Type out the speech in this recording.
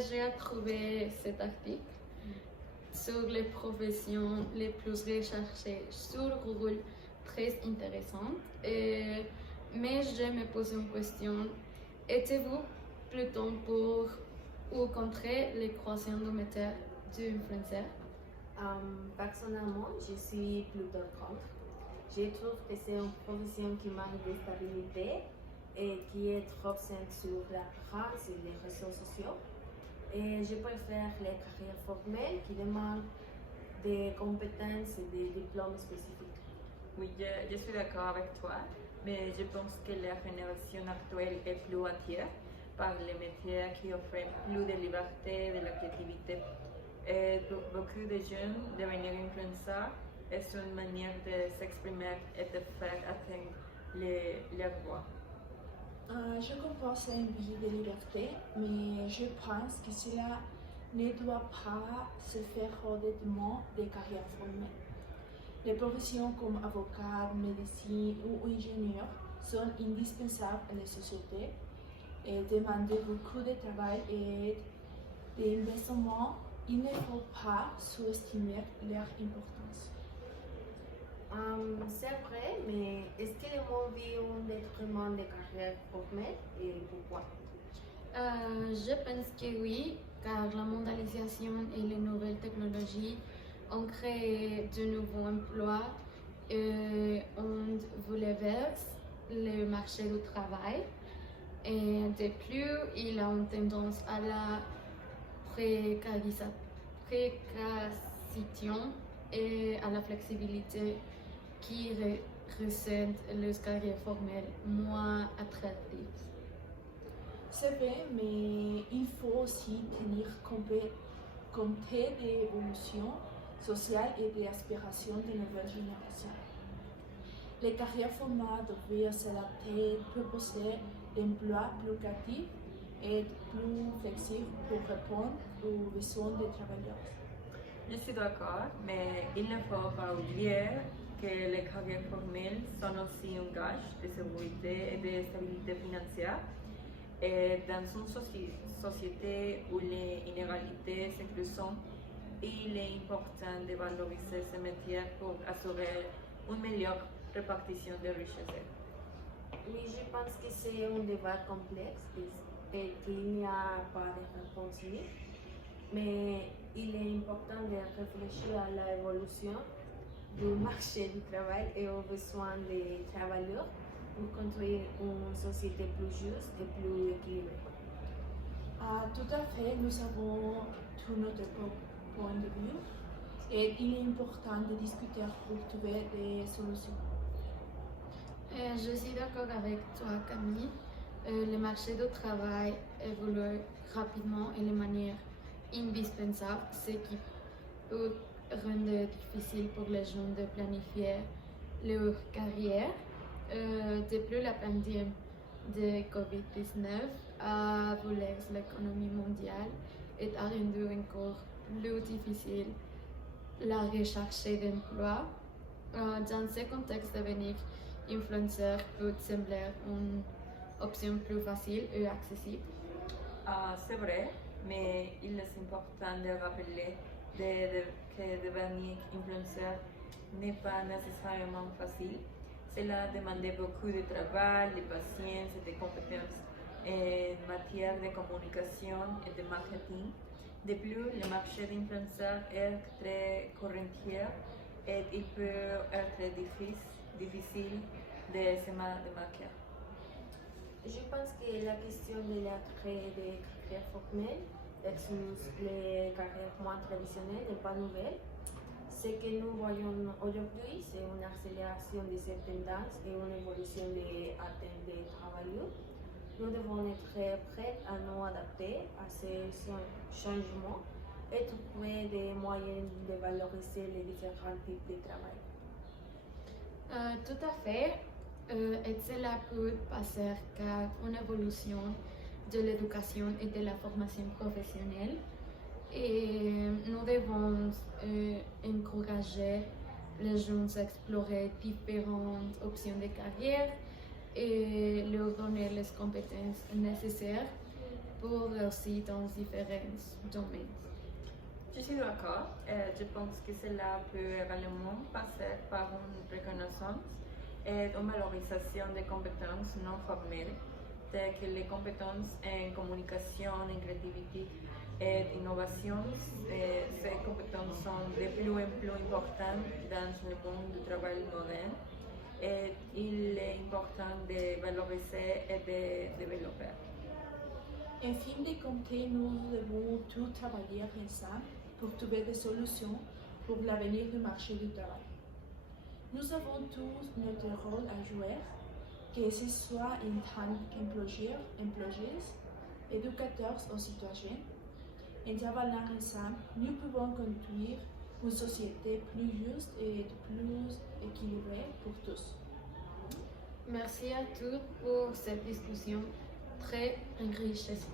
J'ai trouvé cet article sur les professions les plus recherchées sur Google, très intéressant. Mais je me pose une question. Êtes-vous plutôt pour ou contre les croissants de métier d'influenceur? Personnellement, je suis plutôt contre. Je trouve que c'est une profession qui manque de stabilité et qui est trop centrée sur l'apparence et les réseaux sociaux. Et je préfère les carrières formelles qui demandent des compétences et des diplômes spécifiques. Oui, je suis d'accord avec toi, mais je pense que la génération actuelle est plus entière par les métiers qui offrent plus de liberté, de la créativité. Et pour beaucoup de jeunes, devenir influenceur est une manière de s'exprimer et de faire atteindre leur voix. Je comprends cette envie de liberté, mais je pense que cela ne doit pas se faire au détriment des carrières formelles. Les professions comme avocat, médecin ou ingénieur sont indispensables à la société et demandent beaucoup de travail et d'investissement. Il ne faut pas sous-estimer leur importance. C'est vrai, mais est-ce que le monde vit un détriment des carrières formelles et pourquoi? Je pense que oui, car la mondialisation et les nouvelles technologies ont créé de nouveaux emplois et ont bouleversé le marché du travail. Et de plus, il a une tendance à la précarisation et à la flexibilité qui rendent les carrières formelles moins attractives. C'est vrai, mais il faut aussi tenir compte des évolutions sociales et des aspirations de nouvelles générations. Les carrières formelles devraient s'adapter, proposer des emplois plus créatifs et plus flexibles pour répondre aux besoins des travailleurs. Je suis d'accord, mais il ne faut pas oublier que les carrières formelles sont aussi un gage de sécurité et de stabilité financière. Et dans une société où les inégalités s'accroissent, il est important de valoriser ces métiers pour assurer une meilleure répartition des richesses. Oui, je pense que c'est un débat complexe et qu'il n'y a pas de réponse unique, mais il est important de réfléchir à l'évolution du marché du travail et aux besoins des travailleurs pour construire une société plus juste et plus équilibrée. Tout à fait, nous avons tout notre point de vue et il est important de discuter pour trouver des solutions. Je suis d'accord avec toi, Camille. Le marché du travail évolue rapidement et de manière indispensable, ce qui peut rendre difficile pour les jeunes de planifier leur carrière. De plus, la pandémie de COVID-19 a bouleversé l'économie mondiale et a rendu encore plus difficile la recherche d'emploi. Dans ce contexte, devenir influenceur peut sembler une option plus facile et accessible. C'est vrai, mais il est important de rappeler que devenir influenceur n'est pas nécessairement facile. Cela demande beaucoup de travail, de patience et de compétences en matière de communication et de marketing. De plus, le marché d'influenceurs est très correntien et il peut être difficile de se démarquer. Je pense que la question de l'attrait des carrières formelles versus les carrières moins traditionnelles n'est pas nouvelle. Ce que nous voyons aujourd'hui, c'est une accélération de ces tendances et une évolution des attentes des travailleurs. Nous devons être prêts à nous adapter à ces changements et trouver des moyens de valoriser les différents types de travail. Tout à fait. Et cela peut passer par une évolution de l'éducation et de la formation professionnelle. Et nous devons encourager les jeunes à explorer différentes options de carrière et leur donner les compétences nécessaires pour réussir dans différents domaines. Je suis d'accord. Je pense que cela peut également passer par une reconnaissance et une valorisation des compétences non formelles, telles que les compétences en communication, en créativité et innovation. Ces compétences sont de plus en plus importantes dans le monde du travail moderne et il est important de valoriser et de développer. En fin de compte, nous devons tous travailler ensemble pour trouver des solutions pour l'avenir du marché du travail. Nous avons tous notre rôle à jouer, que ce soit en tant qu'employeurs, éducateurs ou citoyens. En travaillant ensemble, nous pouvons construire une société plus juste et plus équilibrée pour tous. Merci à tous pour cette discussion très enrichissante.